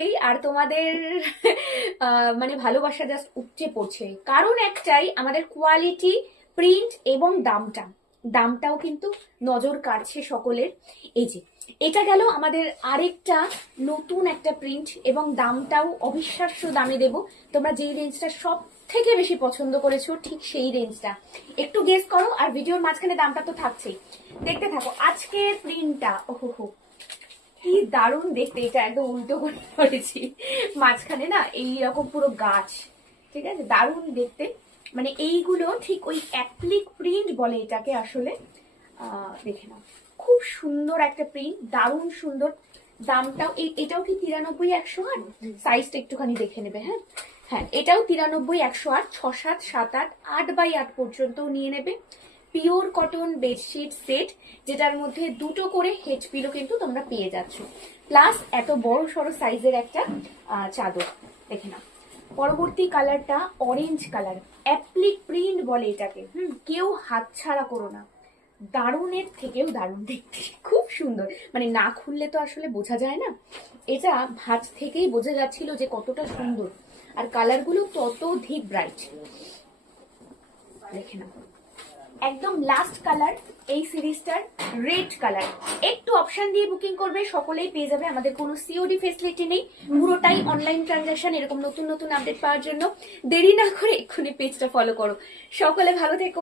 আর তোমাদের মানে ভালোবাসা জাস্ট উপচে পড়ছে, কারণ একটাই, আমাদের কোয়ালিটি, প্রিন্ট এবং দামটাও কিন্তু নজর কাড়ছে সকলের। এই যে এটা গেল আমাদের আরেকটা নতুন একটা প্রিন্ট, এবং দামটাও অবিশ্বাস্য দামে দেব। তোমরা যেই রেঞ্জটা সব থেকে বেশি পছন্দ করেছো ঠিক সেই রেঞ্জটা একটু গেস করো, আর ভিডিওর মাঝখানে দামটা তো থাকছেই, দেখতে থাকো আজকের প্রিন্টটা। ওহো, কি দারুণ দেখতে! এটা একদম উল্টো করে করেছি, মাঝখানে না এইরকম পুরো গাছ, ঠিক আছে, দারুণ দেখতে। মানে এইগুলো ঠিক ওই অ্যাপ্লিক প্রিন্ট বলে এটাকে আসলে। দেখে নাও, খুব সুন্দর একটা প্রিন্ট, দারুণ সুন্দর। দামটাও এটাও কি 93, 108? সাইজটা একটুখানি দেখে নেবে। হ্যাঁ হ্যাঁ, এটাও 93, 108, 6, 7, 7, 8, 8x8 পর্যন্ত নিয়ে নেবে। পিওর কটন বেডশিট সেট, যেটার মধ্যে দুটো করে হেড পিলো কিন্তু তোমরা পেয়ে যাচ্ছ, প্লাস এত বড় সড়ো সাইজের একটা চাদর। দেখে নাও, পরবর্তী কালারটা অরেঞ্জ কালার, অ্যাপ্লিক প্রিন্ট বলে এটাকে। কেউ হাতছাড়া করো না, দারুণের থেকেও দারুণ দেখতে, খুব সুন্দর। মানে না খুললে তো আসলে বোঝা যায় না, এটা ভাঁজ থেকেই বোঝা যাচ্ছিল যে কতটা সুন্দর, আর কালারগুলো ততোধিক ব্রাইট। দেখে নাও, একদম লাস্ট কালার এই সিরিজটার রেড কালার। একটু অপশন দিয়ে বুকিং করবে, সকলেই পেয়ে যাবে, আমাদের কোনো সিওডি ফেসিলিটি নেই, পুরোটাই অনলাইন ট্রানজাকশন। এরকম নতুন নতুন আপডেট পাওয়ার জন্য দেরি না করে এক্ষুনি পেজটা ফলো করো। সকলে ভালো থেকো।